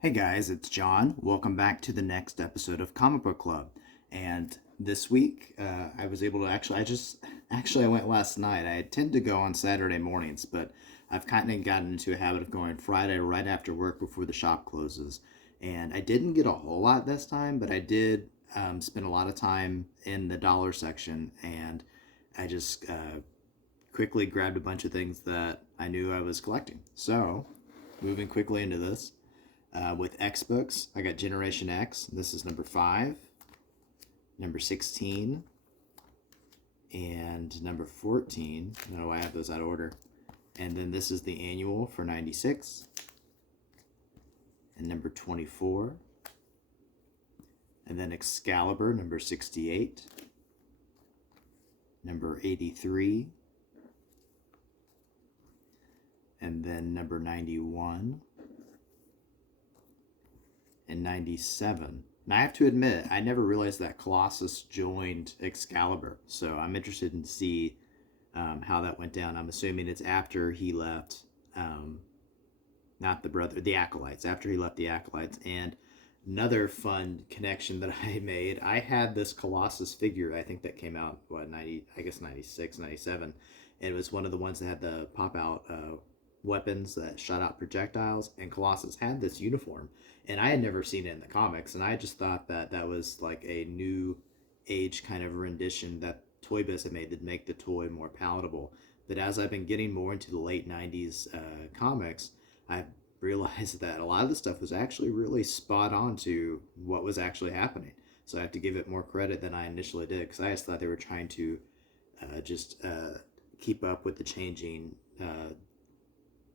Hey guys, it's John. Welcome back to the next episode of Comic Book Club. And this week, I was able to I went last night. I tend to go on Saturday mornings, but I've kind of gotten into a habit of going Friday right after work before the shop closes. And I didn't get a whole lot this time, but I did spend a lot of time in the dollar section, and I just quickly grabbed a bunch of things that I knew I was collecting. So, moving quickly into this. With X books, I got Generation X. This is number 5, number 16, and number 14. I don't know why I have those out of order. And then this is the annual for 96, and number 24. And then Excalibur, number 68, number 83, and then number 91, and 97. And I have to admit, I never realized that Colossus joined Excalibur. So I'm interested in see how that went down. I'm assuming it's after he left, not the brother, the Acolytes, after he left the Acolytes. And another fun connection that I made, I had this Colossus figure, I think that came out, 90, I guess 96, 97. And it was one of the ones that had the pop out weapons that shot out projectiles, and Colossus had this uniform, and I had never seen it in the comics, and I just thought that that was like a new age kind of rendition that Toy Biz had made to make the toy more palatable. But as I've been getting more into the late 90s comics, I've realized that a lot of the stuff was actually really spot on to what was actually happening. So I have to give it more credit than I initially did, because I just thought they were trying to just keep up with the changing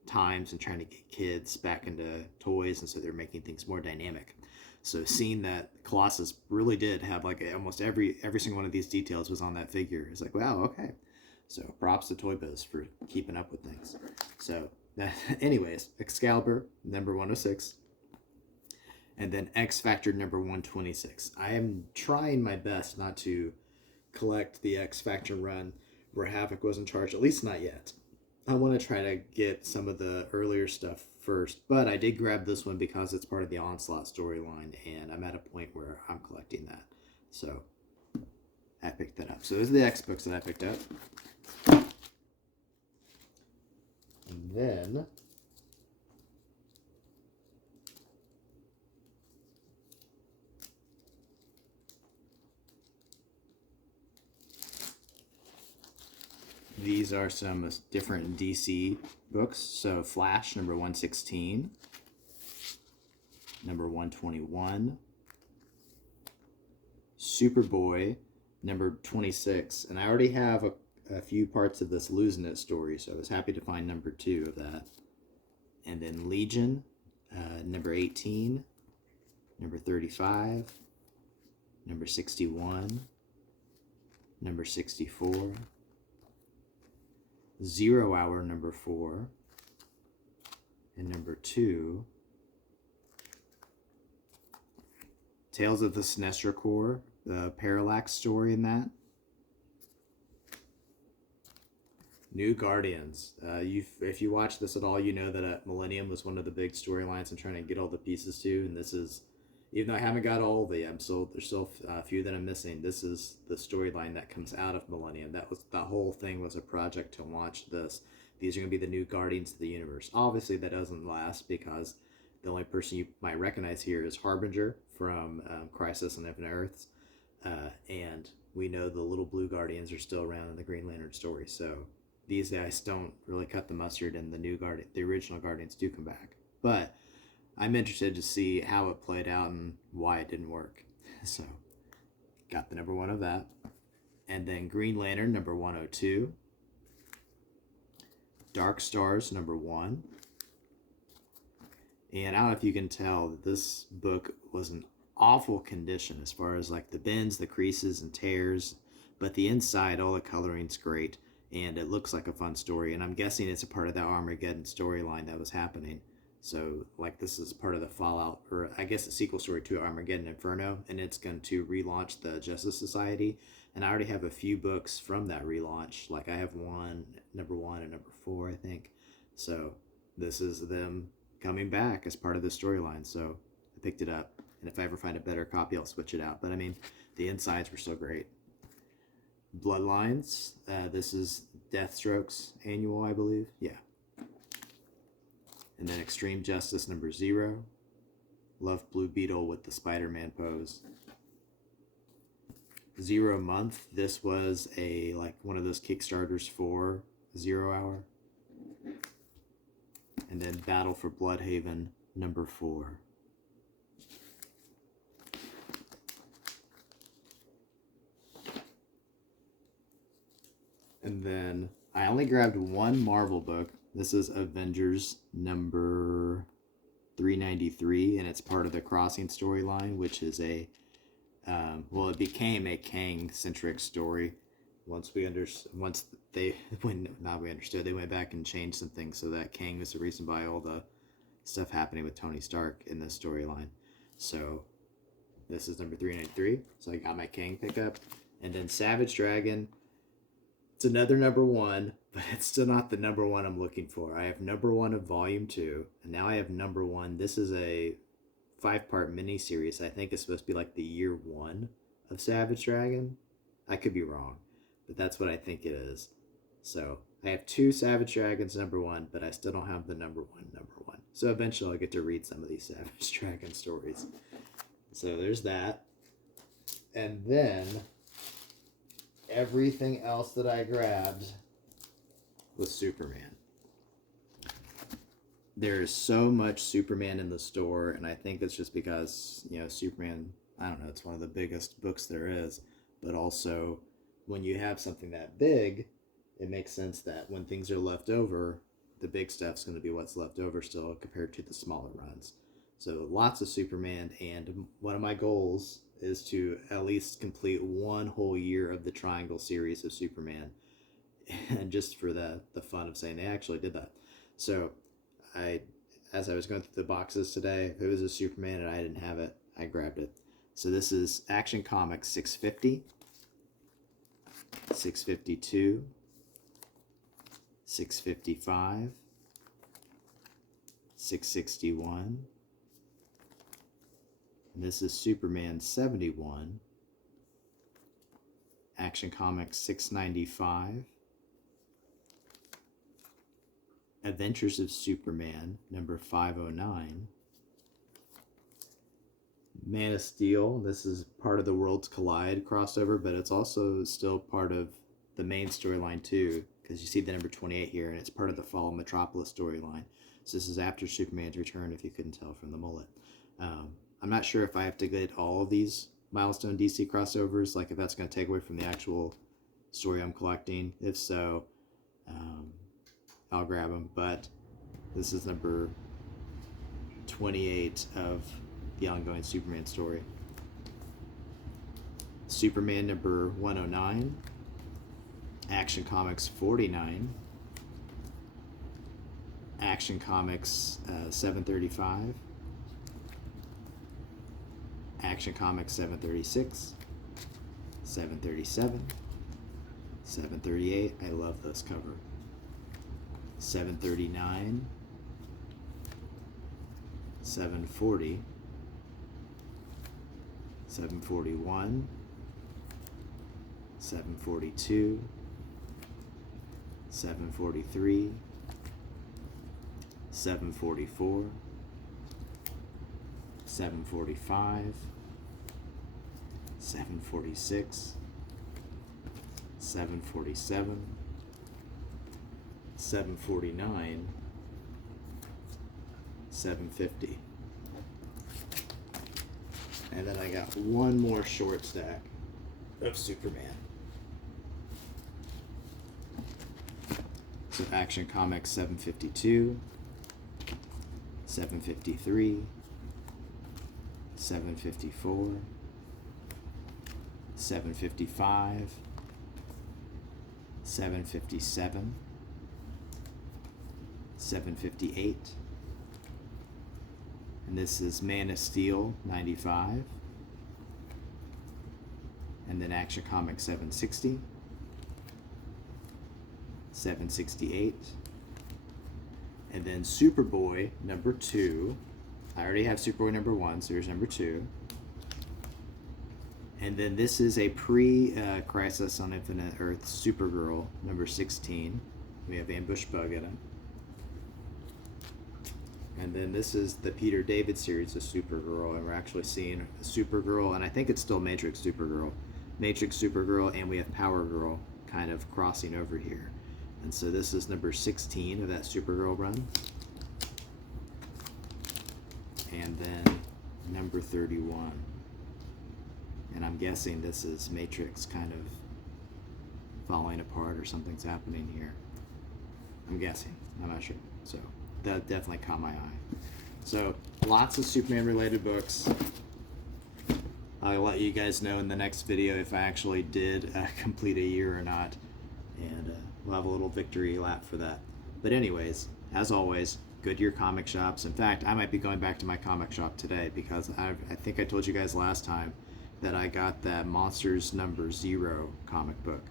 times and trying to get kids back into toys, and so they're making things more dynamic. So seeing that Colossus really did have like almost every single one of these details was on that figure, it's like, wow, okay. So props to Toy Biz for keeping up with things. So anyways, Excalibur number 106, and then X Factor number 126. I am trying my best not to collect the X Factor run where Havoc was in charge, at least not yet. I want to try to get some of the earlier stuff first, but I did grab this one because it's part of the Onslaught storyline, and I'm at a point where I'm collecting that. So I picked that up. So those are the X books that I picked up. And then these are some different DC books. So Flash number 116, number 121, Superboy number 26, and I already have a few parts of this Losing It story, so I was happy to find number 2 of that. And then Legion number 18, number 35, number 61, number 64, Zero Hour number 4, and number 2, Tales of the Sinestro Corps, the Parallax story in that. New Guardians. If you watch this at all, you know that Millennium was one of the big storylines I'm trying to get all the pieces to, and this is, even though I haven't got all of them, there's still a few that I'm missing. This is the storyline that comes out of Millennium. The whole thing was a project to launch this. These are going to be the new Guardians of the Universe. Obviously, that doesn't last because the only person you might recognize here is Harbinger from Crisis on Infinite Earths, and we know the little blue Guardians are still around in the Green Lantern story. So these guys don't really cut the mustard, and the original Guardians do come back. But I'm interested to see how it played out and why it didn't work. So, got the number 1 of that. And then Green Lantern number 102, Dark Stars number 1. And I don't know if you can tell that this book was in awful condition as far as like the bends, the creases, and tears. But the inside, all the coloring's great, and it looks like a fun story. And I'm guessing it's a part of that Armageddon storyline that was happening. So, like, this is part of the Fallout, or I guess the sequel story to Armageddon Inferno, and it's going to relaunch the Justice Society. And I already have a few books from that relaunch. Like, I have number 1 and number 4, I think. So, this is them coming back as part of the storyline. So I picked it up. And if I ever find a better copy, I'll switch it out. But I mean, the insides were so great. Bloodlines. This is Deathstroke's annual, I believe. Yeah. And then Extreme Justice #0. Love Blue Beetle with the Spider-Man pose. 0 month. This was a like one of those Kickstarters for 0 hour. And then Battle for Bloodhaven #4. And then I only grabbed one Marvel book. This is Avengers number 393, and it's part of the Crossing storyline, which is a well, it became a Kang-centric story once they went back and changed some things so that Kang was the reason by all the stuff happening with Tony Stark in this storyline. So this is number 393. So I got my Kang pickup, and then Savage Dragon. It's another #1, but it's still not the #1 I'm looking for. I have #1 of Volume 2, and now I have #1. This is a 5-part miniseries. I think it's supposed to be like the year 1 of Savage Dragon. I could be wrong, but that's what I think it is. So I have 2 Savage Dragons #1, but I still don't have the #1. So eventually I'll get to read some of these Savage Dragon stories. So there's that. And then everything else that I grabbed was Superman. There is so much Superman in the store, and I think it's just because, Superman, I don't know, it's one of the biggest books there is, but also when you have something that big, it makes sense that when things are left over, the big stuff's going to be what's left over still compared to the smaller runs. So lots of Superman, and one of my goals is to at least complete one whole year of the Triangle series of Superman, and just for the fun of saying they actually did that. So as I was going through the boxes today, if it was a Superman and I didn't have it, I grabbed it. So this is Action Comics 650, 652, 655, 661. And this is Superman 71, Action Comics 695, Adventures of Superman number 509, Man of Steel. This is part of the Worlds Collide crossover, but it's also still part of the main storyline too, because you see the number 28 here, and it's part of the Fall of Metropolis storyline. So this is after Superman's return, if you couldn't tell from the mullet. I'm not sure if I have to get all of these Milestone DC crossovers, like if that's going to take away from the actual story I'm collecting. If so, I'll grab them. But this is number 28 of the ongoing Superman story. Superman number 109, Action Comics 49, Action Comics 735, Action Comics 736, 737, 738. I love this cover. 739, 740, 741, 742, 743, 744, 745, 746, 747, 749, 750. And then I got one more short stack of Superman. So Action Comics 752, 753, 754, 755, 757, 758, and this is Man of Steel 95, and then Action Comics 760, 768, And then Superboy number 2. I already have Superboy number 1, so here's number 2. And then this is a pre-Crisis on Infinite Earth Supergirl number 16. We have Ambush Bug in it. And then this is the Peter David series of Supergirl, and we're actually seeing Supergirl, and I think it's still Matrix Supergirl, and we have Power Girl kind of crossing over here. And so this is number 16 of that Supergirl run. And then number 31. And I'm guessing this is Matrix kind of falling apart or something's happening here. I'm guessing. I'm not sure. So that definitely caught my eye. So lots of Superman related books. I'll let you guys know in the next video if I actually did complete a year or not. And we'll have a little victory lap for that. But anyways, as always, Goodyear Comic Shops. In fact, I might be going back to my comic shop today because I think I told you guys last time that I got that Monsters number 0 comic book.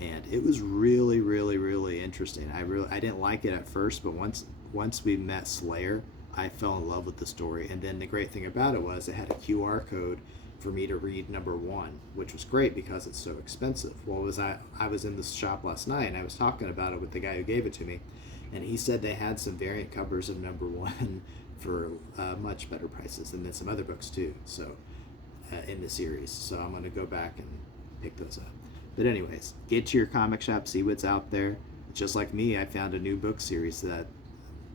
And it was really, really, really interesting. I didn't like it at first, but once we met Slayer, I fell in love with the story. And then the great thing about it was it had a QR code for me to read number 1, which was great because it's so expensive. Well, I was in the shop last night and I was talking about it with the guy who gave it to me, and he said they had some variant covers of number 1 for much better prices, and then some other books too. So in the series, so I'm going to go back and pick those up. But anyways, get to your comic shop, see what's out there. Just like me, I found a new book series that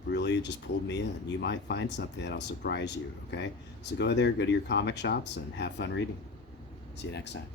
really just pulled me in. You might find something that'll surprise you, okay? So go there, go to your comic shops, and have fun reading. See you next time.